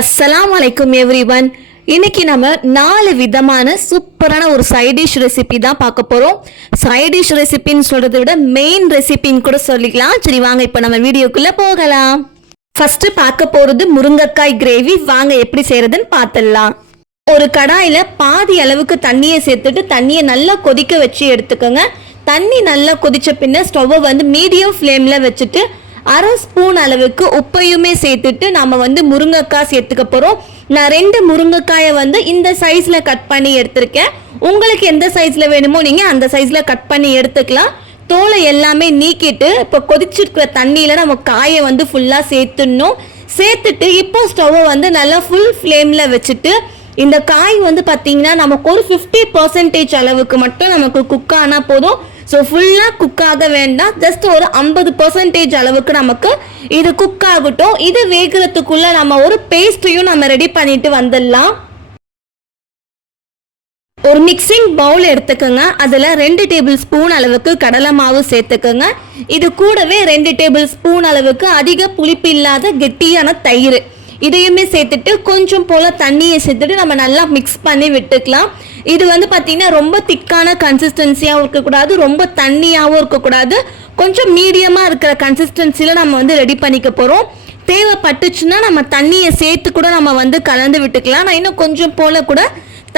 அஸ்ஸலாமு அலைக்கும் எவ்ரிவன். இன்னைக்கு நம்ம 4 விதமான சூப்பரான ஒரு சைட் டிஷ் ரெசிபி தான் பார்க்க போகிறோம். சைட் டிஷ் ரெசிபின்னு சொல்கிறத விட மெயின் ரெசிபின்னு கூட சொல்லிக்கலாம். சரி வாங்க இப்போ நம்ம வீடியோக்குள்ளே போகலாம். ஃபஸ்ட்டு பார்க்க போகிறது முருங்கைக்காய் கிரேவி. வாங்க எப்படி செய்கிறதுன்னு பார்த்துடலாம். ஒரு கடாயில் பாதி அளவுக்கு தண்ணியை சேர்த்துட்டு தண்ணியை நல்லா கொதிக்க வச்சு எடுத்துக்கோங்க. தண்ணி நல்லா கொதித்த பின்ன ஸ்டவ்வை மீடியம் ஃப்ளேமில் வச்சுட்டு அரை ஸ்பூன் அளவுக்கு உப்பையுமே சேர்த்துட்டு நம்ம முருங்கைக்காய் சேர்த்துக்க போகிறோம். நான் 2 முருங்கைக்காயை இந்த சைஸில் கட் பண்ணி எடுத்திருக்கேன். உங்களுக்கு எந்த சைஸில் வேணுமோ நீங்கள் அந்த சைஸில் கட் பண்ணி எடுத்துக்கலாம். தோலை எல்லாமே நீக்கிட்டு இப்போ கொதிச்சிருக்கிற தண்ணியில் நம்ம காயை ஃபுல்லாக சேர்த்துடணும். சேர்த்துட்டு இப்போ ஸ்டவ்வை நல்லா ஃபுல் ஃப்ளேமில் வச்சுட்டு இந்த காய் பார்த்தீங்கன்னா நமக்கு ஒரு 50% அளவுக்கு மட்டும் நமக்கு குக் ஆனால் போதும். ஸோ ஃபுல்லாக குக் ஆக வேண்டாம், ஜஸ்ட் ஒரு 50% அளவுக்கு நமக்கு இது குக் ஆகட்டும். இது வேகிறதுக்குள்ள நம்ம ஒரு பேஸ்ட்டையும் நம்ம ரெடி பண்ணிட்டு வந்துடலாம். ஒரு மிக்சிங் பவுல் எடுத்துக்கோங்க. அதில் 2 டேபிள் ஸ்பூன் அளவுக்கு கடலை மாவு சேர்த்துக்கோங்க. இது கூடவே 2 டேபிள் ஸ்பூன் அளவுக்கு அதிக புளிப்பு இல்லாத கெட்டியான தயிர் இதையுமே சேர்த்துட்டு கொஞ்சம் போல் தண்ணியை சேர்த்துட்டு நம்ம நல்லா மிக்ஸ் பண்ணி விட்டுக்கலாம். இது பார்த்தீங்கன்னா ரொம்ப திக்கான கன்சிஸ்டன்சியாகவும் இருக்கக்கூடாது, ரொம்ப தண்ணியாகவும் இருக்கக்கூடாது. கொஞ்சம் மீடியமாக இருக்கிற கன்சிஸ்டன்சியில் நம்ம ரெடி பண்ணிக்க போகிறோம். தேவைப்பட்டுச்சுன்னா நம்ம தண்ணியை சேர்த்து கூட நம்ம கலந்து விட்டுக்கலாம். நான் இன்னும் கொஞ்சம் போல் கூட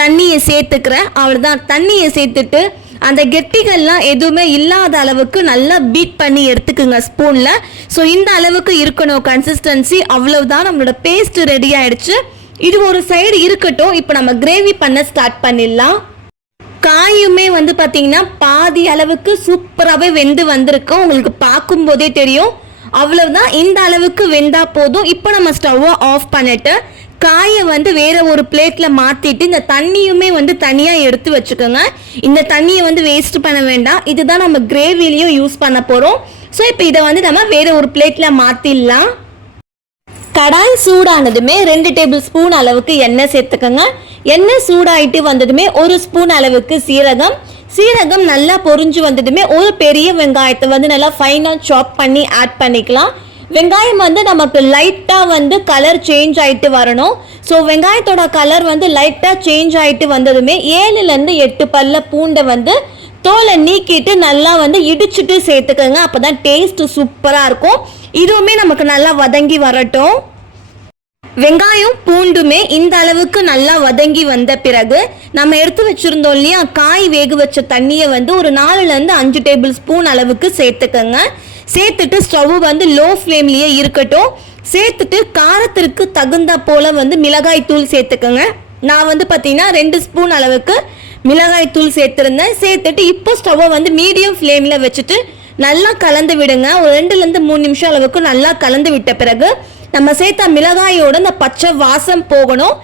தண்ணியை சேர்த்துக்கிறேன். அவ்வளோதான். தண்ணியை சேர்த்துட்டு அந்த கெட்டிகள்லாம் எதுவுமே இல்லாத அளவுக்கு நல்லா பீட் பண்ணி எடுத்துக்குங்க ஸ்பூனில். ஸோ இந்த அளவுக்கு இருக்கணும் கன்சிஸ்டன்சி. அவ்வளவுதான், நம்மளோட பேஸ்ட் ரெடி ஆயிடுச்சு. இது ஒரு சைடு இருக்கட்டும். இப்போ நம்ம கிரேவி பண்ண ஸ்டார்ட் பண்ணிடலாம். காயுமே பார்த்தீங்கன்னா பாதி அளவுக்கு சூப்பராகவே வெந்து வந்திருக்கு. உங்களுக்கு பார்க்கும்போதே தெரியும். அவ்வளவுதான், இந்த அளவுக்கு வெந்தா போதும். இப்போ நம்ம ஸ்டவ்வை ஆஃப் பண்ணிட்டு காயை வேற ஒரு பிளேட்டில் மாற்றிட்டு இந்த தண்ணியுமே தனியாக எடுத்து வச்சுக்கோங்க. இந்த தண்ணியை வேஸ்ட் பண்ண வேண்டாம். இதுதான் நம்ம கிரேவிலையும் யூஸ் பண்ண போகிறோம். ஸோ இப்போ இதை நம்ம வேற ஒரு பிளேட்டில் மாற்றிடலாம். கடாய் சூடானதுமே 2 டேபிள் ஸ்பூன் அளவுக்கு எண்ணெய் சேர்த்துக்கோங்க. எண்ணெய் சூடாயிட்டு வந்ததுமே 1 ஸ்பூன் அளவுக்கு சீரகம் நல்லா பொரிஞ்சு வந்ததுமே ஒரு பெரிய வெங்காயத்தை நல்லா ஃபைனாக சாப் பண்ணி ஆட் பண்ணிக்கலாம். வெங்காயம் நமக்கு லைட்டாக கலர் சேஞ்ச் ஆகிட்டு வரணும். ஸோ வெங்காயத்தோட கலர் லைட்டாக சேஞ்ச் ஆகிட்டு வந்ததுமே 7லேருந்து 8 பல்ல பூண்டை தோலை நீக்கிட்டு நல்லா இடிச்சுட்டு சேர்த்துக்கோங்க. அப்போ தான் டேஸ்ட் சூப்பராக இருக்கும். இதுவுமே நமக்கு நல்லா வதங்கி வரட்டும். வெங்காயம் பூண்டுமே இந்த அளவுக்கு நல்லா வதங்கி வந்த பிறகு நம்ம எடுத்து வச்சுருந்தோம் இல்லையா காய் வேக வச்ச தண்ணியை ஒரு 4லேருந்து 5 டேபிள் ஸ்பூன் அளவுக்கு சேர்த்துக்கோங்க. சேர்த்துட்டு ஸ்டவ் லோ ஃப்ளேம்லேயே இருக்கட்டும். சேர்த்துட்டு காரத்திற்கு தகுந்த போல் மிளகாய் தூள் சேர்த்துக்கோங்க. நான் பார்த்தீங்கன்னா 2 ஸ்பூன் அளவுக்கு மிளகாய் தூள் சேர்த்துருந்தேன். சேர்த்துட்டு இப்போ ஸ்டவ்வை மீடியம் ஃப்ளேமில் வச்சுட்டு நல்லா கலந்து விடுங்க. ஒரு 2லேருந்து 3 நிமிஷம் அளவுக்கு நல்லா கலந்து விட்ட பிறகு நம்ம சேர்த்த மிளகாயோட அந்த பச்சை வாசம் போகணும்.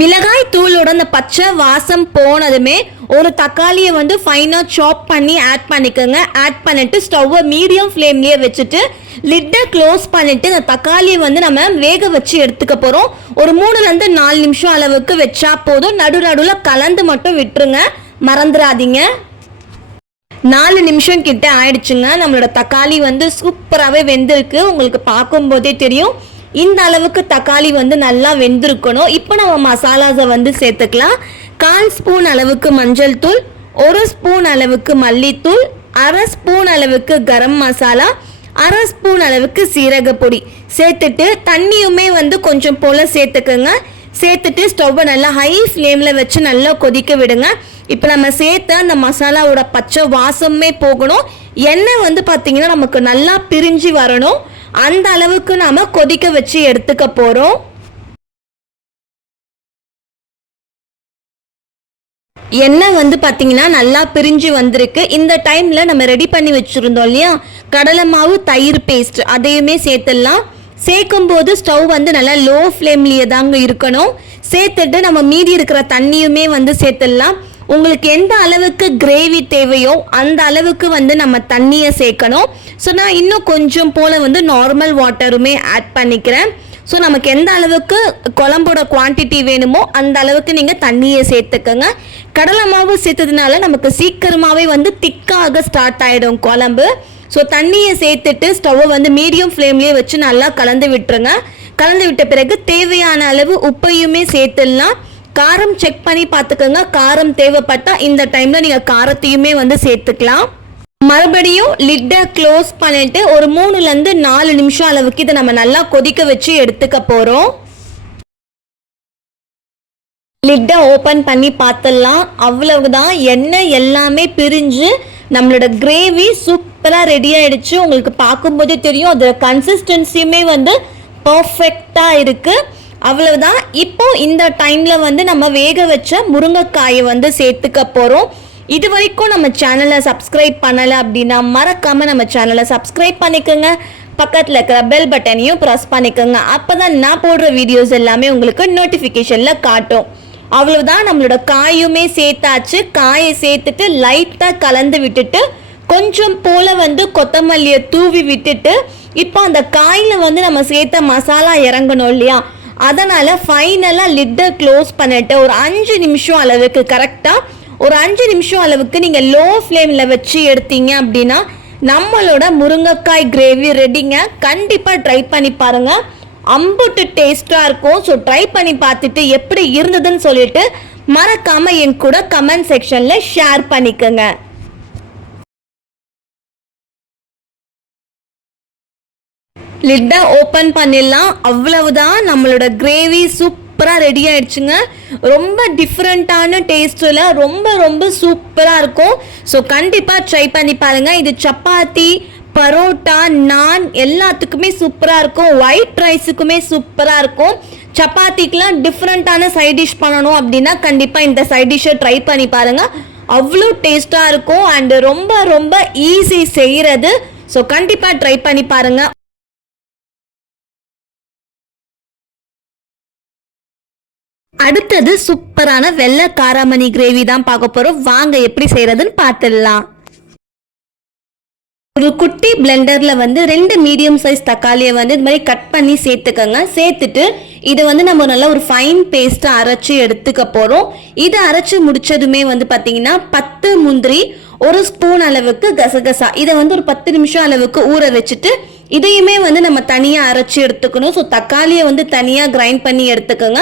மிளகாய் தூளோட அந்த பச்சை வாசம் போனதுமே ஒரு தக்காளியை ஃபைனாக சாப் பண்ணி ஆட் பண்ணிக்கோங்க. ஆட் பண்ணிட்டு ஸ்டவ்வை மீடியம் ஃப்ளேம்லேயே வச்சுட்டு லிட்டை க்ளோஸ் பண்ணிட்டு அந்த தக்காளியை நம்ம வேக வச்சு எடுத்துக்க போகிறோம். ஒரு 3லேருந்து 4 நிமிஷம் அளவுக்கு வச்சா போதும். நடுவில் கலந்து மட்டும் விட்டுருங்க, மறந்துடாதீங்க. 4 நிமிஷம் கிட்ட ஆயிடுச்சுங்க. நம்மளோட தக்காளி சூப்பராகவே வெந்திருக்கு. உங்களுக்கு பார்க்கும்போதே தெரியும். இந்த அளவுக்கு தக்காளி நல்லா வெந்திருக்கணும். இப்போ நம்ம மசாலாஸை சேர்த்துக்கலாம். 1/4 ஸ்பூன் அளவுக்கு மஞ்சள் தூள், 1 ஸ்பூன் அளவுக்கு மல்லித்தூள், 1/2 ஸ்பூன் அளவுக்கு கரம் மசாலா, 1/2 ஸ்பூன் அளவுக்கு சீரகப்பொடி சேர்த்துட்டு தண்ணியுமே கொஞ்சம் போல் சேர்த்துக்கோங்க. சேர்த்துட்டு ஸ்டவ்வை நல்லா ஹை ஃப்ளேமில் வச்சு நல்லா கொதிக்க விடுங்க. இப்போ நம்ம சேர்த்த அந்த மசாலாவோட பச்சை வாசமே போகணும். எண்ணெய் பார்த்தீங்கன்னா நமக்கு நல்லா பிரிஞ்சு வரணும். அந்த அளவுக்கு நாம கொதிக்க வச்சு எடுத்துக்க போறோம். எண்ணெய் பார்த்தீங்கன்னா நல்லா பிரிஞ்சு வந்திருக்கு. இந்த டைம்ல நம்ம ரெடி பண்ணி வச்சிருந்தோம் இல்லையா கடலை மாவு தயிர் பேஸ்ட் அதையுமே சேர்த்துடலாம். சேர்க்கும் போது ஸ்டவ் நல்லா லோ ஃப்ளேம்லேயே தாங்க இருக்கணும். சேர்த்துட்டு நம்ம மீதி இருக்கிற தண்ணியுமே சேர்த்துடலாம். உங்களுக்கு எந்த அளவுக்கு கிரேவி தேவையோ அந்த அளவுக்கு நம்ம தண்ணியை சேர்க்கணும். ஸோ நான் இன்னும் கொஞ்சம் போல் நார்மல் வாட்டருமே ஆட் பண்ணிக்கிறேன். ஸோ நமக்கு எந்த அளவுக்கு குழம்போட குவான்டிட்டி வேணுமோ அந்த அளவுக்கு நீங்கள் தண்ணியை சேர்த்துக்கோங்க. கடலை மாவு சேர்த்ததுனால நமக்கு சீக்கிரமாகவே திக்காக ஸ்டார்ட் ஆகிடும் குழம்பு. ஸோ தண்ணியை சேர்த்துட்டு ஸ்டவ்வை மீடியம் ஃப்ளேம்லேயே வச்சு நல்லா கலந்து விட்டுருங்க. கலந்து விட்ட பிறகு தேவையான அளவு உப்பையுமே சேர்த்துடலாம். காரம் செக் பண்ணி பார்த்துக்கோங்க. காரம் தேவைப்பட்டா இந்த டைம்ல நீங்க காரத்தையுமே வந்து சேர்த்துக்கலாம். மறுபடியும் லிட்டை க்ளோஸ் பண்ணிட்டு ஒரு 3லேருந்து 4 நிமிஷம் அளவுக்கு இதை நம்ம நல்லா கொதிக்க வச்சு எடுத்துக்க போறோம். லிட்டை ஓப்பன் பண்ணி பார்த்துடலாம். அவ்வளவுதான், எண்ணெய் எல்லாமே பிரிஞ்சு நம்மளோட கிரேவி சூப்பராக ரெடி ஆயிடுச்சு. உங்களுக்கு பார்க்கும்போதே தெரியும் அதோட கன்சிஸ்டன்சியுமே வந்து பர்ஃபெக்டாக இருக்குது. அவ்வளவுதான். இப்போ இந்த டைமில் வந்து நம்ம வேக வச்ச முருங்கைக்காயை வந்து சேர்த்துக்க போகிறோம். இது வரைக்கும் நம்ம சேனலை சப்ஸ்கிரைப் பண்ணலை அப்படின்னா மறக்காமல் நம்ம சேனலை சப்ஸ்கிரைப் பண்ணிக்கோங்க. பக்கத்தில் இருக்கிற பெல் பட்டனையும் ப்ரெஸ் பண்ணிக்கோங்க. அப்போ தான் நான் போடுற வீடியோஸ் எல்லாமே உங்களுக்கு நோட்டிஃபிகேஷனில் காட்டும். அவ்வளவுதான், நம்மளோட காயுமே சேர்த்தாச்சு. காயை சேர்த்துட்டு லைட்டாக கலந்து விட்டுட்டு கொஞ்சம் போல் வந்து கொத்தமல்லியை தூவி விட்டுட்டு இப்போ அந்த காயில் வந்து நம்ம சேர்த்த மசாலா இறங்கணும் இல்லையா, அதனால் ஃபைனலாக லிட்டை க்ளோஸ் பண்ணிட்டு ஒரு 5 நிமிஷம் அளவுக்கு, கரெக்டாக ஒரு 5 நிமிஷம் அளவுக்கு நீங்கள் லோ ஃப்ளேமில் வச்சு எடுத்தீங்க அப்படின்னா நம்மளோட முருங்கைக்காய் கிரேவி ரெடிங்க. கண்டிப்பாக ட்ரை பண்ணி பாருங்கள், அம்புட்டு டேஸ்ட்டாக இருக்கும். ஸோ ட்ரை பண்ணி பார்த்துட்டு எப்படி இருந்ததுன்னு சொல்லிட்டு மறக்காமல் என் கூட கமெண்ட் செக்ஷனில் ஷேர் பண்ணிக்கோங்க. லிட்டை ஓப்பன் பண்ணிடலாம். அவ்வளவுதான், நம்மளோட கிரேவி சூப்பராக ரெடி ஆயிடுச்சுங்க. ரொம்ப டிஃப்ரெண்ட்டான டேஸ்ட்டில் ரொம்ப ரொம்ப சூப்பராக இருக்கும். ஸோ கண்டிப்பாக ட்ரை பண்ணி பாருங்கள். இது சப்பாத்தி, பரோட்டா, நான் எல்லாத்துக்குமே சூப்பராக இருக்கும். ஒயிட் ரைஸுக்குமே சூப்பராக இருக்கும். சப்பாத்திக்கெலாம் டிஃப்ரெண்ட்டான சைட் டிஷ் பண்ணணும் அப்படின்னா கண்டிப்பாக இந்த சைட் டிஷ்ஷை ட்ரை பண்ணி பாருங்கள். அவ்வளோ டேஸ்ட்டாக இருக்கும் அண்டு ரொம்ப ரொம்ப ஈஸி செய்கிறது. ஸோ கண்டிப்பாக ட்ரை பண்ணி பாருங்கள். அடுத்தது சூப்பரான வெள்ளை காராமணி கிரேவி தான் பார்க்க போகிறோம். வாங்க எப்படி செய்கிறதுன்னு பார்த்துடலாம். ஒரு குட்டி பிளெண்டரில் வந்து 2 மீடியம் சைஸ் தக்காளியை வந்து இது மாதிரி கட் பண்ணி சேர்த்துக்கோங்க. சேர்த்துட்டு இதை வந்து நம்ம நல்லா ஒரு ஃபைன் பேஸ்ட்டை அரைச்சி எடுத்துக்க போகிறோம். இதை அரைச்சி முடித்ததுமே வந்து பார்த்திங்கன்னா 10 முந்திரி, 1 ஸ்பூன் அளவுக்கு கசகசா, இதை வந்து ஒரு 10 நிமிஷம் அளவுக்கு ஊற வச்சுட்டு இதையுமே வந்து நம்ம தனியாக அரைச்சி எடுத்துக்கணும். ஸோ தக்காளியை வந்து தனியாக கிரைண்ட் பண்ணி எடுத்துக்கோங்க.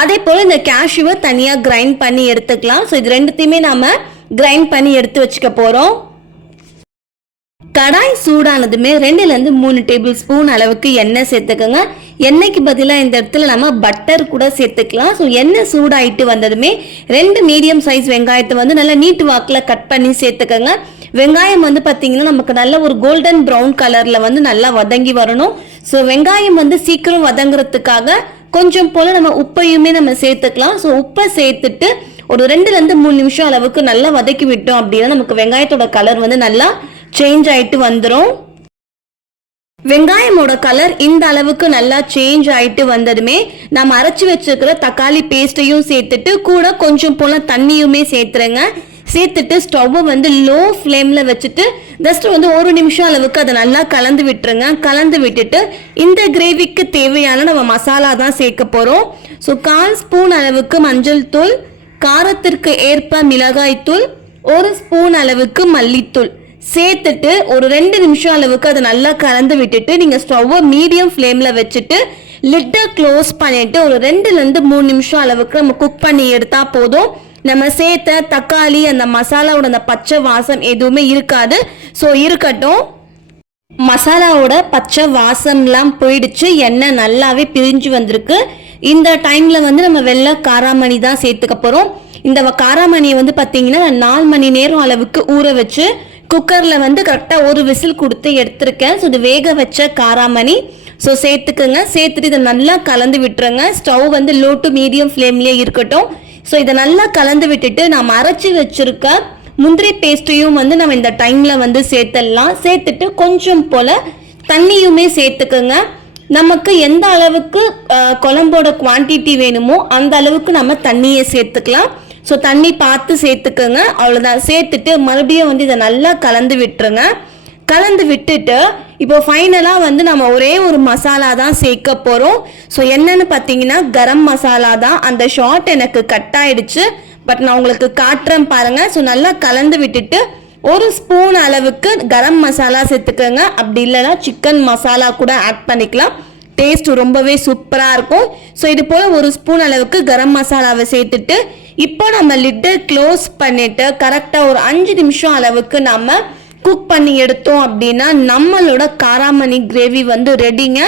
அதே போல் இந்த கேஷ்யூவை தனியாக கிரைண்ட் பண்ணி எடுத்துக்கலாம். ஸோ இது ரெண்டுத்தையுமே நம்ம கிரைண்ட் பண்ணி எடுத்து வச்சுக்க போகிறோம். கடாய் சூடானதுமே 2லேருந்து 3 டேபிள் ஸ்பூன் அளவுக்கு எண்ணெய் சேர்த்துக்கோங்க. எண்ணெய்க்கு பதிலாக இந்த இடத்துல நம்ம பட்டர் கூட சேர்த்துக்கலாம். ஸோ எண்ணெய் சூடாயிட்டு வந்ததுமே 2 மீடியம் சைஸ் வெங்காயத்தை வந்து நல்லா நீட்டு வாக்கில் கட் பண்ணி சேர்த்துக்கோங்க. வெங்காயம் வந்து பார்த்தீங்கன்னா நமக்கு நல்ல ஒரு கோல்டன் ப்ரௌன் கலரில் வந்து நல்லா வதங்கி வரணும். ஸோ வெங்காயம் வந்து சீக்கிரம் வதங்குறதுக்காக கொஞ்சம் போல் நம்ம உப்பையுமே நம்ம சேர்த்துக்கலாம். ஸோ உப்பை சேர்த்துட்டு ஒரு 2லேருந்து 3 நிமிஷம் அளவுக்கு நல்லா வதக்கி விட்டோம் அப்படின்னா நமக்கு வெங்காயத்தோட கலர் வந்து நல்லா சேஞ்ச் ஆயிட்டு வந்துடும். வெங்காயமோட கலர் இந்த அளவுக்கு நல்லா சேஞ்ச் ஆயிட்டு வந்ததுமே நம்ம அரைச்சி வச்சிருக்கிற தக்காளி பேஸ்ட்டையும் சேர்த்துட்டு கூட கொஞ்சம் போல தண்ணியுமே சேர்த்துருங்க. சேர்த்துட்டு ஸ்டவ்வை வந்து லோ ஃப்ளேமில் வச்சுட்டு ஜஸ்ட் வந்து 1 நிமிஷம் அளவுக்கு அதை நல்லா கலந்து விட்டுருங்க. கலந்து விட்டுட்டு இந்த கிரேவிக்கு தேவையான நம்ம மசாலா தான் சேர்க்க போகிறோம். ஸோ 1/4 ஸ்பூன் அளவுக்கு மஞ்சள் தூள், காரத்திற்கு ஏற்ப மிளகாய் தூள், 1 ஸ்பூன் அளவுக்கு மல்லித்தூள் சேர்த்துட்டு ஒரு 2 நிமிஷம் அளவுக்கு அதை நல்லா கலந்து விட்டுட்டு நீங்கள் ஸ்டவ்வை மீடியம் ஃப்ளேமில் வச்சுட்டு லிட்டை க்ளோஸ் பண்ணிட்டு ஒரு 2லேருந்து 3 நிமிஷம் அளவுக்கு நம்ம குக் பண்ணி எடுத்தால் போதும். நம்ம சேர்த்த தக்காளி அந்த மசாலாவோட அந்த பச்சை வாசம் எதுவுமே இருக்காது. ஸோ இருக்கட்டும். மசாலாவோட பச்சை வாசம்லாம் போயிடுச்சு, எண்ணெய் நல்லாவே பிரிஞ்சு வந்திருக்கு. இந்த டைமில் வந்து நம்ம வெள்ளை காராமணி தான் சேர்த்துக்க போகிறோம். இந்த காராமணியை வந்து பார்த்தீங்கன்னா 4 மணி நேரம் அளவுக்கு ஊற வச்சு குக்கரில் வந்து கரெக்டாக 1 விசில் கொடுத்து எடுத்திருக்கேன். ஸோ இது வேக வச்ச காராமணி. ஸோ சேர்த்துக்குங்க. சேர்த்துட்டு இதை நல்லா கலந்து விட்டுருங்க. ஸ்டவ் வந்து லோ டு மீடியம் ஃப்ளேம்லேயே இருக்கட்டும். ஸோ இதை நல்லா கலந்து விட்டுட்டு நம்ம அரைச்சி வச்சுருக்க முந்திரி பேஸ்ட்டையும் வந்து நம்ம இந்த டைமில் வந்து சேர்த்துடலாம். சேர்த்துட்டு கொஞ்சம் போல் தண்ணியுமே சேர்த்துக்குங்க. நமக்கு எந்த அளவுக்கு குழம்போட குவான்டிட்டி வேணுமோ அந்த அளவுக்கு நம்ம தண்ணியை சேர்த்துக்கலாம். ஸோ தண்ணி பார்த்து சேர்த்துக்கோங்க. அவ்வளோதான். சேர்த்துட்டு மறுபடியும் வந்து இதை நல்லா கலந்து விட்டுருங்க. கலந்து விட்டுட்டு இப்போ ஃபைனலாக வந்து நம்ம ஒரே ஒரு மசாலா தான் சேர்க்க போகிறோம். ஸோ என்னன்னு பார்த்தீங்கன்னா கரம் மசாலா தான். அந்த ஷார்ட் எனக்கு கட் ஆயிடுச்சு, பட் நான் உங்களுக்கு காட்டுறேன் பாருங்கள். ஸோ நல்லா கலந்து விட்டுட்டு 1 ஸ்பூன் அளவுக்கு கரம் மசாலா சேர்த்துக்கோங்க. அப்படி இல்லைன்னா சிக்கன் மசாலா கூட ஆட் பண்ணிக்கலாம். டேஸ்ட் ரொம்பவே சூப்பராக இருக்கும். ஸோ இது போல் ஒரு ஸ்பூன் அளவுக்கு கரம் மசாலாவை சேர்த்துட்டு இப்போ நம்ம லிட்டை க்ளோஸ் பண்ணிவிட்டு கரெக்டாக ஒரு 5 நிமிஷம் அளவுக்கு நம்ம குக் பண்ணி எடுத்தோம் அப்படின்னா நம்மளோட காராமணி கிரேவி வந்து ரெடிங்க.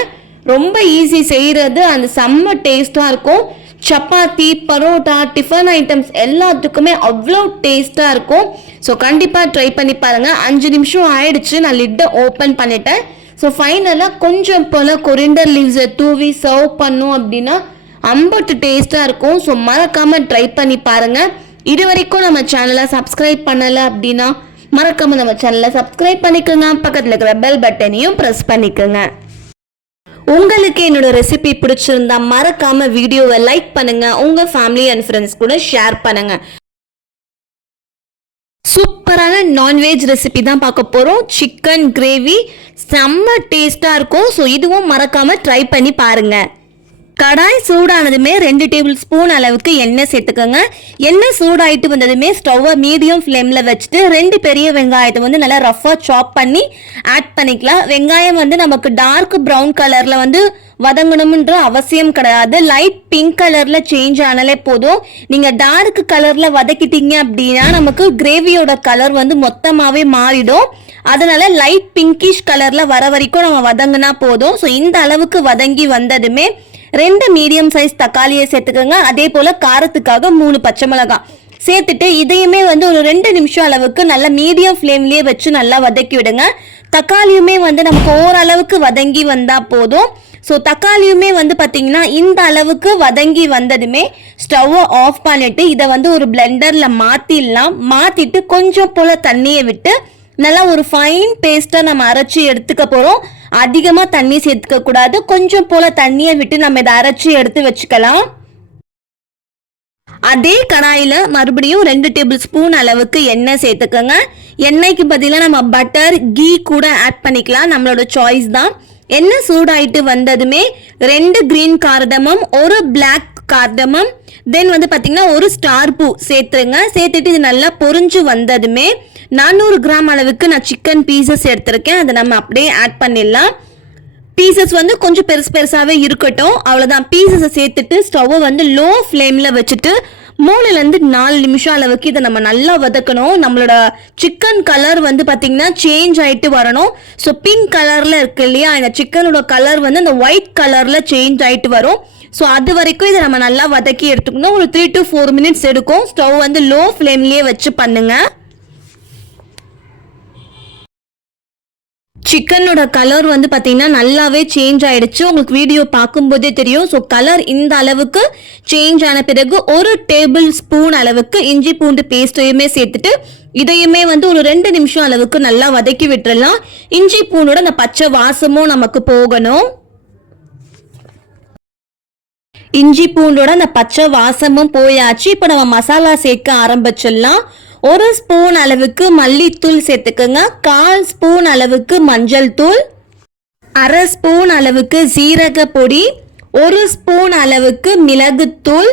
ரொம்ப ஈஸி செய்கிறது, அந்த செம்ம டேஸ்ட்டாக இருக்கும். சப்பாத்தி, பரோட்டா, டிஃபன் ஐட்டம்ஸ் எல்லாத்துக்குமே அவ்வளோ டேஸ்ட்டாக இருக்கும். ஸோ கண்டிப்பாக ட்ரை பண்ணி பாருங்கள். 5 நிமிஷம் ஆயிடுச்சு, நான் லிட்டை ஓப்பன் பண்ணிட்டேன். ஸோ ஃபைனலாக கொஞ்சம் போல் கொரிண்டர் லீவ்ஸை தூவி சர்வ் பண்ணோம் அப்படின்னா அம்பட்டு டேஸ்ட்டாக இருக்கும். ஸோ மறக்காமல் ட்ரை பண்ணி பாருங்கள். இது வரைக்கும் நம்ம சேனலை சப்ஸ்கிரைப் பண்ணலை அப்படின்னா மறக்காமல் நம்ம சேனலை சப்ஸ்கிரைப் பண்ணிக்கோங்க. பக்கத்தில் இருக்கிற பெல் பட்டனையும் ப்ரெஸ் பண்ணிக்கோங்க. உங்களுக்கு என்னோட ரெசிபி பிடிச்சிருந்தா மறக்காம வீடியோவை லைக் பண்ணுங்க, உங்க ஃபேமிலி அண்ட் ஃப்ரெண்ட்ஸ் கூட ஷேர் பண்ணுங்க. சூப்பரான நான்வெஜ் ரெசிபி தான் பார்க்க போறோம். சிக்கன் கிரேவி செம்ம டேஸ்டா இருக்கும். ஸோ இதுவும் மறக்காம ட்ரை பண்ணி பாருங்க. கடாய் சூடானதுமே 2 டேபிள் ஸ்பூன் அளவுக்கு எண்ணெய் சேர்த்துக்கோங்க. எண்ணெய் சூடாயிட்டு வந்ததுமே ஸ்டவ்வை மீடியம் ஃப்ளேமில் வச்சுட்டு 2 பெரிய வெங்காயத்தை வந்து நல்லா ரஃபாக சாப் பண்ணி ஆட் பண்ணிக்கலாம். வெங்காயம் வந்து நமக்கு டார்க் ப்ரௌன் கலரில் வந்து வதங்கணும்ன்ற அவசியம் கிடையாது. லைட் பிங்க் கலரில் சேஞ்ச் ஆனாலே போதும். நீங்கள் டார்க் கலரில் வதக்கிட்டீங்க அப்படின்னா நமக்கு கிரேவியோட கலர் வந்து மொத்தமாகவே மாறிடும். அதனால லைட் பிங்கிஷ் கலரில் வர வரைக்கும் நம்ம வதங்கினா போதும். ஸோ இந்த அளவுக்கு வதங்கி வந்ததுமே 2 மீடியம் சைஸ் தக்காளியை சேர்த்துக்கோங்க. அதே போல் காரத்துக்காக 3 பச்சை மிளகாய் சேர்த்துட்டு இதையுமே வந்து ஒரு 2 நிமிஷம் அளவுக்கு நல்லா மீடியம் ஃப்ளேம்லேயே வச்சு நல்லா வதக்கி விடுங்க. தக்காளியுமே வந்து நமக்கு ஓரளவுக்கு வதங்கி வந்தால் போதும். ஸோ தக்காளியுமே வந்து பார்த்தீங்கன்னா இந்த அளவுக்கு வதங்கி வந்ததுமே ஸ்டவ்வை ஆஃப் பண்ணிவிட்டு இதை வந்து ஒரு பிளெண்டரில் மாற்றிடலாம். மாற்றிட்டு கொஞ்சம் போல் தண்ணியை விட்டு நல்லா ஒரு ஃபைன் பேஸ்ட்டாக நம்ம அரைச்சி எடுத்துக்க போகிறோம். அதிகமாக தண்ணி சேர்த்துக்க கூடாது. கொஞ்சம் போல் தண்ணியை விட்டு நம்ம இதை அரைச்சி எடுத்து வச்சுக்கலாம். அதே கடாயில் மறுபடியும் 2 டேபிள் ஸ்பூன் அளவுக்கு எண்ணெய் சேர்த்துக்கோங்க. எண்ணெய்க்கு பதிலாக நம்ம பட்டர், கீ கூட ஆட் பண்ணிக்கலாம், நம்மளோட சாய்ஸ் தான். எண்ணெய் சூடாயிட்டு வந்ததுமே 2 கிரீன் கார்டமம், 1 பிளாக் கார்டமம், தென் வந்து பார்த்தீங்கன்னா 1 ஸ்டார் பூ சேர்த்துருங்க. சேர்த்துட்டு இது நல்லா பொரிஞ்சு வந்ததுமே 400 கிராம் அளவுக்கு நான் சிக்கன் பீசஸ் எடுத்திருக்கேன். அதை நம்ம அப்படியே ஆட் பண்ணிடலாம். பீசஸ் வந்து கொஞ்சம் பெருசாகவே இருக்கட்டும். அவ்வளோதான். பீசஸை சேர்த்துட்டு ஸ்டவ்வை வந்து லோ ஃப்ளேமில் வச்சுட்டு 3லேருந்து 4 நிமிஷம் அளவுக்கு இதை நம்ம நல்லா வதக்கணும். நம்மளோட சிக்கன் கலர் வந்து பார்த்தீங்கன்னா சேஞ்ச் ஆகிட்டு வரணும். ஸோ பிங்க் கலரில் இருக்கு இல்லையா, இந்த சிக்கனோட கலர் வந்து அந்த ஒயிட் கலரில் சேஞ்ச் ஆகிட்டு வரும். ஸோ அது வரைக்கும் இதை நம்ம நல்லா வதக்கி எடுத்துக்கணும். ஒரு 3 to 4 மினிட்ஸ் எடுக்கும். ஸ்டவ் வந்து லோ ஃப்ளேம்லேயே வச்சு பண்ணுங்க. சிக்கனோட கலர் வந்து பார்த்தீங்கன்னா நல்லாவே சேஞ்ச் ஆயிடுச்சு. உங்களுக்கு வீடியோ பார்க்கும்போதே தெரியும். ஸோ கலர் இந்த அளவுக்கு சேஞ்ச் ஆன பிறகு 1 டேபிள் ஸ்பூன் அளவுக்கு இஞ்சி பூண்டு பேஸ்ட்டையுமே சேர்த்துட்டு இதையுமே வந்து ஒரு 2 நிமிஷம் அளவுக்கு நல்லா வதக்கி விட்டுறலாம். இஞ்சி பூண்டோட அந்த பச்சை வாசமும் நமக்கு போகணும். இஞ்சி பூண்டோட அந்த பச்சை வாசமும் போயாச்சு. இப்போ நம்ம மசாலா சேர்க்க ஆரம்பிச்சிடலாம். 1 ஸ்பூன் அளவுக்கு மல்லித்தூள் சேர்த்துக்கோங்க. 1/4 ஸ்பூன் அளவுக்கு மஞ்சள் தூள், 1/2 ஸ்பூன் அளவுக்கு சீரக பொடி, 1 ஸ்பூன் அளவுக்கு மிளகுத்தூள்,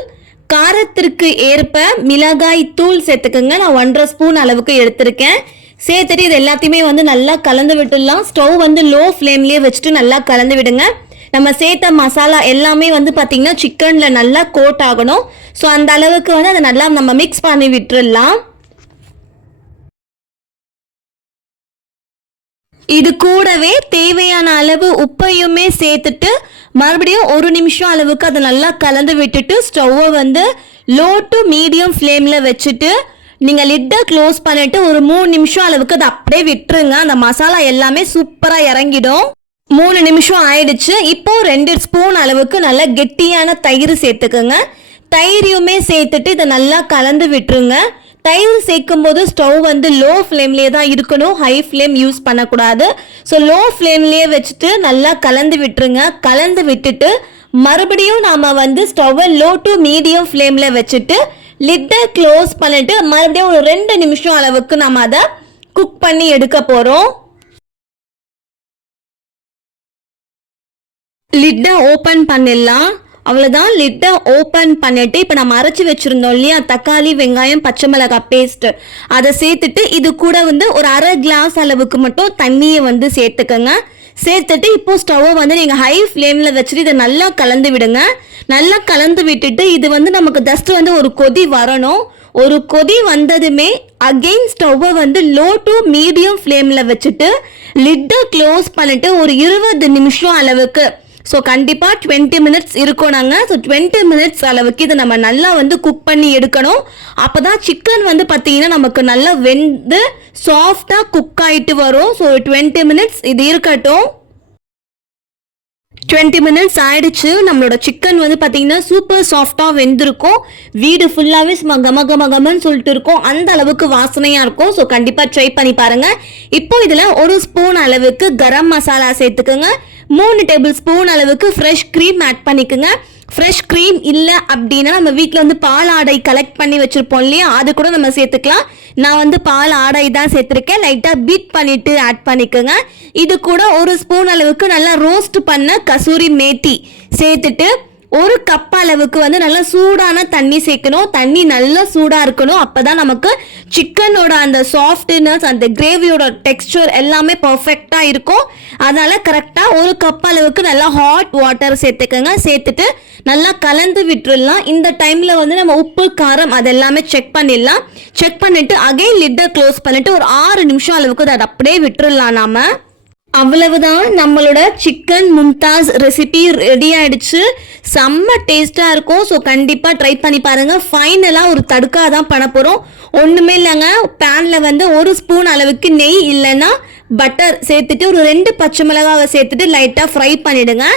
காரத்திற்கு ஏற்ப மிளகாய் தூள் சேர்த்துக்கோங்க. நான் 1/2 ஸ்பூன் அளவுக்கு எடுத்திருக்கேன். சேர்த்துட்டு இது எல்லாத்தையுமே வந்து நல்லா கலந்து விட்டுடலாம். ஸ்டவ் வந்து லோ ஃப்ளேம்லேயே வச்சுட்டு நல்லா கலந்து விடுங்க. நம்ம சேர்த்த மசாலா எல்லாமே வந்து பார்த்தீங்கன்னா சிக்கனில் நல்லா கோட் ஆகணும். ஸோ அந்த அளவுக்கு வந்து அதை நல்லா நம்ம மிக்ஸ் பண்ணி விட்டுடலாம். இது கூடவே தேவையான அளவு உப்பையுமே சேர்த்துட்டு மறுபடியும் 1 நிமிஷம் அளவுக்கு அதை நல்லா கலந்து விட்டுட்டு ஸ்டவ்வை வந்து லோ டு மீடியம் ஃப்ளேமில் வச்சுட்டு நீங்கள் லிட்டை க்ளோஸ் பண்ணிட்டு ஒரு 3 நிமிஷம் அளவுக்கு அதை அப்படியே விட்டுருங்க. அந்த மசாலா எல்லாமே சூப்பராக இறங்கிடும். 3 நிமிஷம் ஆயிடுச்சு. இப்போ 2 ஸ்பூன் அளவுக்கு நல்லா கெட்டியான தயிர் சேர்த்துக்குங்க. தயிரையுமே சேர்த்துட்டு இதை நல்லா கலந்து விட்டுருங்க. தயிர் சேர்க்கும் போது ஸ்டவ் வந்து லோ ஃப்ளேம்லேயே தான் இருக்கணும், ஹை ஃப்ளேம் யூஸ் பண்ணக்கூடாது. ஸோ லோ ஃப்ளேம்லேயே வச்சுட்டு நல்லா கலந்து விட்டுருங்க. கலந்து விட்டுட்டு மறுபடியும் நாம் வந்து ஸ்டவ்வை லோ டு மீடியம் ஃப்ளேமில் வச்சுட்டு லிட்டை க்ளோஸ் பண்ணிட்டு மறுபடியும் ஒரு 2 நிமிஷம் அளவுக்கு நம்ம அதை குக் பண்ணி எடுக்க போகிறோம். லிட்டை ஓப்பன் பண்ணிடலாம். அவ்வளோதான். லிட்டை ஓப்பன் பண்ணிட்டு இப்போ நம்ம அரைச்சி வச்சுருந்தோம் இல்லையா தக்காளி, வெங்காயம், பச்சை மிளகாய் பேஸ்ட்டு, அதை சேர்த்துட்டு இது கூட வந்து ஒரு 1/2 கிளாஸ் அளவுக்கு மட்டும் தண்ணியை வந்து சேர்த்துக்கோங்க. சேர்த்துட்டு இப்போ ஸ்டவ்வை வந்து நீங்கள் ஹை ஃப்ளேமில் வச்சுட்டு இதை நல்லா கலந்து விடுங்க. நல்லா கலந்து விட்டுட்டு இது வந்து நமக்கு ஜஸ்ட் வந்து ஒரு கொதி வரணும். ஒரு கொதி வந்ததுமே அகெயின் ஸ்டவ்வை வந்து லோ டு மீடியம் ஃப்ளேமில் வச்சுட்டு லிட்டை க்ளோஸ் பண்ணிட்டு ஒரு 20 நிமிஷம் அளவுக்கு, ஸோ கண்டிப்பாக 20 மினிட்ஸ் இருக்கும். நாங்கள் ஸோ 20 மினிட்ஸ் அளவுக்கு இதை நம்ம நல்லா வந்து குக் பண்ணி எடுக்கணும். அப்போ தான் சிக்கன் வந்து பார்த்தீங்கன்னா நமக்கு நல்லா வெந்து சாஃப்டாக குக் ஆகிட்டு வரும். ஸோ 20 மினிட்ஸ் இது இருக்கட்டும். 20 மினிட்ஸ் ஆயிடுச்சு. நம்மளோட சிக்கன் வந்து பார்த்தீங்கன்னா சூப்பர் சாஃப்டாக வெந்திருக்கும். வீடு ஃபுல்லாகவே கமன்னு சொல்லிட்டு இருக்கும். அந்த அளவுக்கு வாசனையாக இருக்கும். ஸோ கண்டிப்பாக ட்ரை பண்ணி பாருங்கள். இப்போ இதில் 1 ஸ்பூன் அளவுக்கு கரம் மசாலா சேர்த்துக்குங்க. 3 டேபிள் ஸ்பூன் அளவுக்கு ஃப்ரெஷ் க்ரீம் ஆட் பண்ணிக்கோங்க. ஃப்ரெஷ் க்ரீம் இல்லை அப்படின்னா நம்ம வீட்டில் வந்து பால் ஆடை கலெக்ட் பண்ணி வச்சுருப்போம் இல்லையா, அது கூட நம்ம சேர்த்துக்கலாம். நான் வந்து பால் ஆடை தான் சேர்த்துருக்கேன். லைட்டாக பீட் பண்ணிவிட்டு ஆட் பண்ணிக்கோங்க. இது கூட 1 ஸ்பூன் அளவுக்கு நல்லா ரோஸ்ட் பண்ண கசூரி மேத்தி சேர்த்துட்டு 1 கப் அளவுக்கு வந்து நல்லா சூடான தண்ணி சேர்க்கணும். தண்ணி நல்லா சூடாக இருக்கணும். அப்போ தான் நமக்கு சிக்கனோட அந்த சாஃப்ட்னஸ், அந்த கிரேவியோட டெக்ஸ்சர் எல்லாமே பர்ஃபெக்டாக இருக்கும். அதனால் கரெக்டாக 1 கப் அளவுக்கு நல்லா ஹாட் வாட்டர் சேர்த்துக்கோங்க. சேர்த்துட்டு நல்லா கலந்து விட்டுடலாம். இந்த டைமில் வந்து நம்ம உப்பு காரம் அதெல்லாமே செக் பண்ணிடலாம். செக் பண்ணிவிட்டு அகைன் லிட்டை க்ளோஸ் பண்ணிவிட்டு ஒரு 6 நிமிஷம் அளவுக்கு அதை அப்படியே விட்டுடலாம் நாம். அவ்வளவுதான், நம்மளோட சிக்கன் மும்தாஸ் ரெசிபி ரெடி ஆயிடுச்சு. செம்ம டேஸ்ட்டாக இருக்கும். ஸோ கண்டிப்பாக ட்ரை பண்ணி பாருங்கள். ஃபைனலாக ஒரு தடுக்கா தான் பண்ண போகிறோம். ஒன்றுமே இல்லைங்க, பேனில் வந்து 1 ஸ்பூன் அளவுக்கு நெய் இல்லைன்னா பட்டர் சேர்த்துட்டு ஒரு 2 பச்சை மிளகாவை சேர்த்துட்டு லைட்டாக ஃப்ரை பண்ணிவிடுங்க.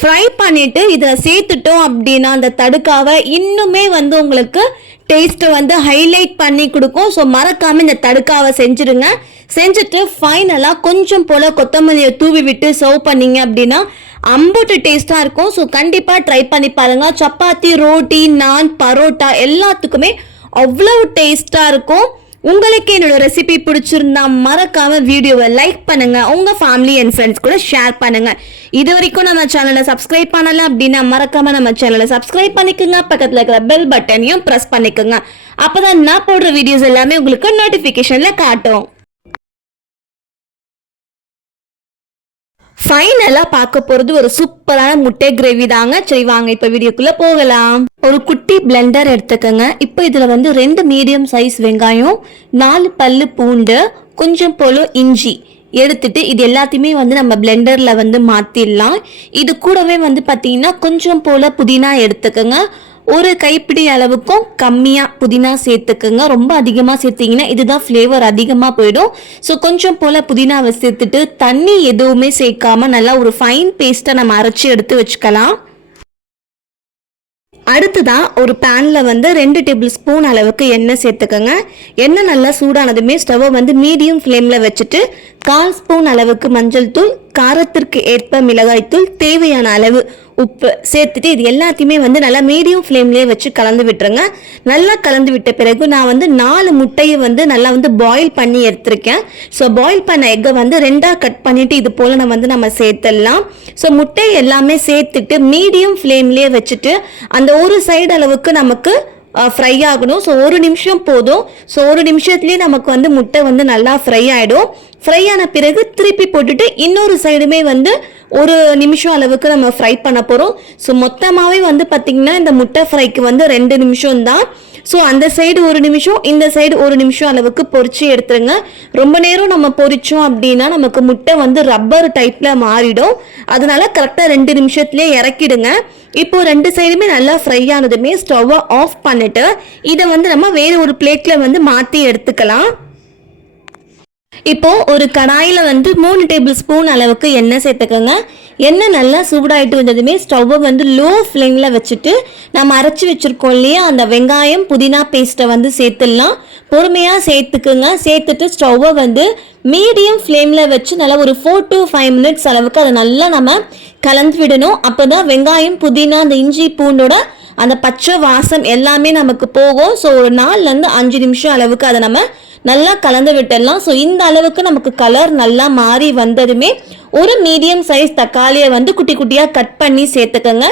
ஃப்ரை பண்ணிவிட்டு இதில் சேர்த்துட்டோம் அப்படின்னா அந்த தடுக்காவை இன்னுமே வந்து உங்களுக்கு டேஸ்ட்டை வந்து ஹைலைட் பண்ணி கொடுக்கும். ஸோ மறக்காமல் இந்த தடுக்காவை செஞ்சுருங்க. செஞ்சுட்டு ஃபைனலாக கொஞ்சம் போல் கொத்தமல்லியை தூவி விட்டு சர்வ் பண்ணிங்க அப்படின்னா அம்புட்டு டேஸ்ட்டாக இருக்கும். ஸோ கண்டிப்பாக ட்ரை பண்ணி பாருங்கள். சப்பாத்தி, ரோட்டி, நான், பரோட்டா எல்லாத்துக்குமே அவ்வளோ டேஸ்ட்டாக இருக்கும். உங்களுக்கு என்னோட ரெசிபி பிடிச்சிருந்தா மறக்காம வீடியோவை லைக் பண்ணுங்க. உங்க ஃபேமிலி அண்ட் ஃப்ரெண்ட்ஸ் கூட ஷேர் பண்ணுங்க. இது வரைக்கும் நம்ம சேனலை சப்ஸ்கிரைப் பண்ணல அப்படின்னா மறக்காம நம்ம சேனலை சப்ஸ்கிரைப் பண்ணிக்கோங்க. பக்கத்தில் இருக்கிற பெல் பட்டனையும் ப்ரெஸ் பண்ணிக்கோங்க. அப்பதான் நான் போடுற வீடியோஸ் எல்லாமே உங்களுக்கு நோட்டிஃபிகேஷன்ல காட்டும். ஃபைனலாக பார்க்க போகிறது ஒரு சூப்பரான முட்டை கிரேவி தாங்க. சரி வாங்க இப்போ வீடியோக்குள்ளே போகலாம். ஒரு குட்டி பிளெண்டர் எடுத்துக்கோங்க. இப்போ இதில் வந்து 2 மீடியம் சைஸ் வெங்காயம், 4 பல்லு பூண்டு, கொஞ்சம் போல இஞ்சி எடுத்துட்டு இது எல்லாத்தையுமே வந்து நம்ம பிளெண்டரில் வந்து மாற்றிடலாம். இது கூடவே வந்து பார்த்தீங்கன்னா கொஞ்சம் போல் புதினா எடுத்துக்கோங்க. ஒரு கைப்பிடி அளவுக்கும் கம்மியாக புதினா சேர்த்துக்குங்க. ரொம்ப அதிகமாக சேர்த்திங்கன்னா இதுதான் ஃப்ளேவர் அதிகமாக போயிடும். ஸோ கொஞ்சம் போல் புதினாவை சேர்த்துட்டு தண்ணி எதுவுமே சேர்க்காம நல்லா ஒரு ஃபைன் பேஸ்ட்டை நம்ம அரைச்சி எடுத்து வச்சுக்கலாம். அடுத்ததான் ஒரு பேனில் வந்து 2 டேபிள் ஸ்பூன் அளவுக்கு எண்ணெய் சேர்த்துக்கோங்க. எண்ணெய் நல்லா சூடானதுமே ஸ்டவ்வை வந்து மீடியம் ஃப்ளேமில் வச்சுட்டு 1/4 ஸ்பூன் அளவுக்கு மஞ்சள் தூள், காரத்திற்கு ஏற்ப மிளகாய் தூள், தேவையான அளவு உப்பு சேர்த்துட்டு இது எல்லாத்தையுமே வந்து நல்லா மீடியம் ஃப்ளேம்லேயே வச்சு கலந்து விட்டுருங்க. நல்லா கலந்து விட்ட பிறகு நான் வந்து 4 முட்டையை வந்து நல்லா வந்து பாயில் பண்ணி எடுத்திருக்கேன். ஸோ பாயில் பண்ண எக்கை வந்து 2ஆக கட் பண்ணிவிட்டு இது போல் நம்ம சேர்த்துடலாம். ஸோ முட்டை எல்லாமே சேர்த்துட்டு மீடியம் ஃப்ளேம்லேயே வச்சுட்டு அந்த ஒரு சைடு அளவுக்கு நமக்கு ஃப்ரை ஆகணும். ஸோ 1 நிமிஷம் போதும். ஸோ 1 நிமிஷத்துலேயே நமக்கு வந்து முட்டை வந்து நல்லா ஃப்ரை ஆகிடும். ஃப்ரை ஆன பிறகு திருப்பி போட்டுட்டு இன்னொரு சைடுமே வந்து 1 நிமிஷம் அளவுக்கு நம்ம ஃப்ரை பண்ண போகிறோம். ஸோ மொத்தமாகவே வந்து பார்த்திங்கன்னா இந்த முட்டை ஃப்ரைக்கு வந்து 2 நிமிஷம் தான். ஸோ அந்த சைடு 1 நிமிஷம், இந்த சைடு 1 நிமிஷம் அளவுக்கு பொரிச்சு எடுத்துருங்க. ரொம்ப நேரம் நம்ம பொரிச்சோம் அப்படின்னா நமக்கு முட்டை வந்து ரப்பர் டைப்பில் மாறிடும். அதனால கரெக்டாக 2 நிமிஷத்துலேயே இறக்கிடுங்க. இப்போ 2 சைடுமே நல்லா ஃப்ரை ஆனதுமே ஸ்டவ்வை ஆஃப் பண்ணிட்டு இதை வந்து நம்ம வேறு ஒரு பிளேட்டில் வந்து மாற்றி எடுத்துக்கலாம். இப்போ ஒரு கடாயில் வந்து 3 டேபிள் ஸ்பூன் அளவுக்கு எண்ணெய் சேர்த்துக்கோங்க. எண்ணெய் நல்லா சூடாயிட்டு வந்ததுமே ஸ்டவ்வை வந்து லோ ஃப்ளேமில் வச்சுட்டு நம்ம அரைச்சி வச்சுருக்கோம் இல்லையா அந்த வெங்காயம் புதினா பேஸ்ட்டை வந்து சேர்த்துடலாம். பொறுமையாக சேர்த்துக்குங்க. சேர்த்துட்டு ஸ்டவ்வை வந்து மீடியம் ஃப்ளேமில் வச்சு நல்லா ஒரு 4 to 5 மினிட்ஸ் அளவுக்கு அதை நல்லா நம்ம கலந்து விடணும். அப்போ தான் வெங்காயம் புதினா அந்த இஞ்சி பூண்டோட அந்த பச்சை வாசம் எல்லாமே நமக்கு போகும். ஸோ ஒரு 4 to 5 நிமிஷம் அளவுக்கு அதை நம்ம நல்லா கலந்து விட்டுடலாம். ஸோ இந்த அளவுக்கு நமக்கு கலர் நல்லா மாறி வந்ததுமே ஒரு மீடியம் சைஸ் தக்காளியை வந்து குட்டி குட்டியாக கட் பண்ணி சேர்த்துக்கோங்க.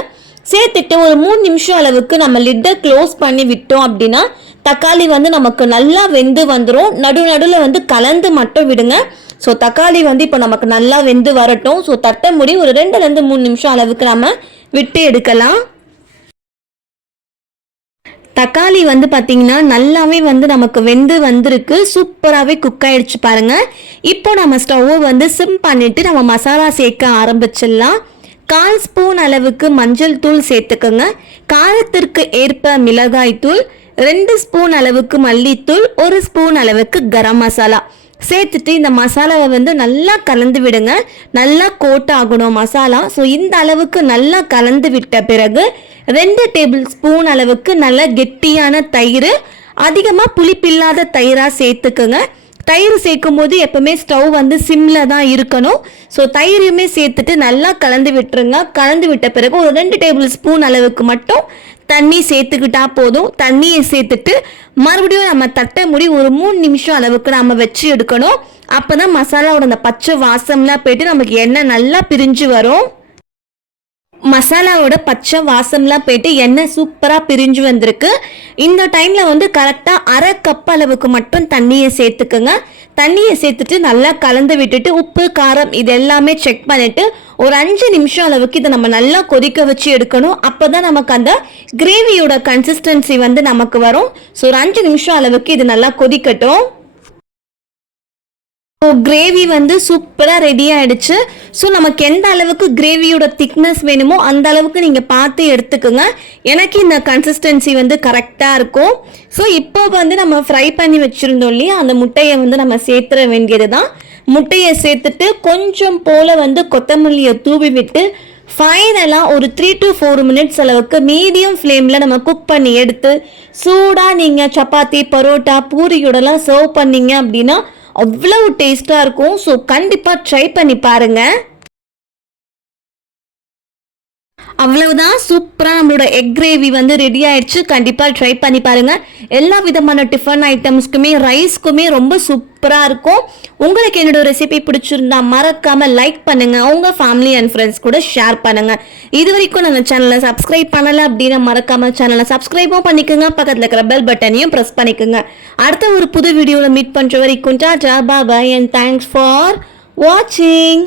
சேர்த்துட்டு ஒரு 3 நிமிஷம் அளவுக்கு நம்ம லிட்டை க்ளோஸ் பண்ணி விட்டோம் அப்படின்னா தக்காளி வந்து நமக்கு நல்லா வெந்து வந்துடும். நடுவில் வந்து கலந்து மட்டும் விடுங்க. ஸோ தக்காளி வந்து இப்போ நமக்கு நல்லா வெந்து வரட்டும். ஸோ தட்டை மூடி ஒரு 2லேருந்து 3 நிமிஷம் அளவுக்கு நம்ம விட்டு எடுக்கலாம். தக்காளி வந்து பார்த்தீங்கன்னா நல்லாவே வந்து நமக்கு வெந்து வந்திருக்கு. சூப்பராகவே குக் ஆகிடுச்சு பாருங்கள். இப்போ நம்ம ஸ்டவ்வை வந்து சிம் பண்ணிவிட்டு நம்ம மசாலா சேர்க்க ஆரம்பிச்சிடலாம். 1/4 ஸ்பூன் அளவுக்கு மஞ்சள் தூள் சேர்த்துக்கோங்க. காரத்திற்கு ஏற்ப மிளகாய் தூள், 2 ஸ்பூன் அளவுக்கு மல்லித்தூள், 1 ஸ்பூன் அளவுக்கு கரம் மசாலா சேர்த்துட்டு இந்த மசாலாவை வந்து நல்லா கலந்து விடுங்க. நல்லா கோட் ஆகணும் மசாலா. ஸோ இந்த அளவுக்கு நல்லா கலந்து விட்ட பிறகு 2 டேபிள் ஸ்பூன் அளவுக்கு நல்ல கெட்டியான தயிர், அதிகமாக புளிப்பில்லாத தயிராக சேர்த்துக்குங்க. தயிர் சேர்க்கும் போது எப்பவுமே ஸ்டவ் வந்து சிம்மில் தான் இருக்கணும். ஸோ தயிரையுமே சேர்த்துட்டு நல்லா கலந்து விட்டுருங்க. கலந்து விட்ட பிறகு ஒரு 2 டேபிள் ஸ்பூன் அளவுக்கு மட்டும் தண்ணி சேர்த்துக்கிட்டா போதும். தண்ணியை சேர்த்துட்டு மறுபடியும் நம்ம தட்டை மூடி ஒரு 3 நிமிஷம் அளவுக்கு நம்ம வச்சு எடுக்கணும். அப்போ தான் மசாலாவோட அந்த பச்சை வாசம்லாம் போயிட்டு நமக்கு எண்ணெய் நல்லா பிரிஞ்சு வரும். மசாலாவோட பச்சை வாசம்லாம் போயிட்டு எண்ணெய் சூப்பராக பிரிஞ்சு வந்திருக்கு. இந்த டைமில் வந்து கரெக்டாக 1/2 கப் அளவுக்கு மட்டும் தண்ணியை சேர்த்துக்குங்க. தண்ணியை சேர்த்துட்டு நல்லா கலந்து விட்டுட்டு உப்பு காரம் இது எல்லாமே செக் பண்ணிவிட்டு ஒரு 5 நிமிஷம் அளவுக்கு இதை நம்ம நல்லா கொதிக்க வச்சு எடுக்கணும். அப்போ தான் நமக்கு அந்த கிரேவியோட கன்சிஸ்டன்சி வந்து நமக்கு வரும். ஸோ ஒரு 5 நிமிஷம் அளவுக்கு இது நல்லா கொதிக்கட்டும். ஸோ கிரேவி வந்து சூப்பராக ரெடி ஆகிடுச்சு. ஸோ நமக்கு எந்த அளவுக்கு கிரேவியோட திக்னஸ் வேணுமோ அந்த அளவுக்கு நீங்கள் பார்த்து எடுத்துக்கோங்க. எனக்கு இந்த கன்சிஸ்டன்சி வந்து கரெக்டாக இருக்கும். ஸோ இப்போ வந்து நம்ம ஃப்ரை பண்ணி வச்சுருந்தோம் இல்லையா, அந்த முட்டையை வந்து நம்ம சேர்த்துற வேண்டியது தான். முட்டையை சேர்த்துட்டு கொஞ்சம் போல் வந்து கொத்தமல்லியை தூவி விட்டு ஃபைனலாக ஒரு 3 to 4 மினிட்ஸ் அளவுக்கு மீடியம் ஃப்ளேமில் நம்ம குக் பண்ணி எடுத்து சூடாக நீங்கள் சப்பாத்தி, பரோட்டா, பூரியோடலாம் சர்வ் பண்ணிங்க அப்படின்னா அவ்வளவு டேஸ்ட்டாக இருக்கும். ஸோ கண்டிப்பாக ட்ரை பண்ணி பாருங்கள். அவ்வளவுதான், சூப்பராக நம்மளோட எக் கிரேவி வந்து ரெடி ஆயிடுச்சு. கண்டிப்பாக ட்ரை பண்ணி பாருங்கள். எல்லா விதமான டிஃபன் ஐட்டம்ஸ்க்குமே ரைஸ்க்குமே ரொம்ப சூப்பராக இருக்கும். உங்களுக்கு என்னோட ரெசிபி பிடிச்சிருந்தா மறக்காமல் லைக் பண்ணுங்கள். உங்கள் ஃபேமிலி அண்ட் ஃப்ரெண்ட்ஸ் கூட ஷேர் பண்ணுங்கள். இது வரைக்கும் நம்ம சேனலை சப்ஸ்கிரைப் பண்ணலை அப்படின்னா மறக்காமல் சேனலை சப்ஸ்கிரைபும் பண்ணிக்கோங்க. பக்கத்தில் இருக்கிற பெல் பட்டனையும் ப்ரெஸ் பண்ணிக்கோங்க. அடுத்த ஒரு புது வீடியோவில் மீட் பண்ணுற வரைக்கும் டாடா பாய் அண்ட் தேங்க்ஸ் ஃபார் வாட்சிங்.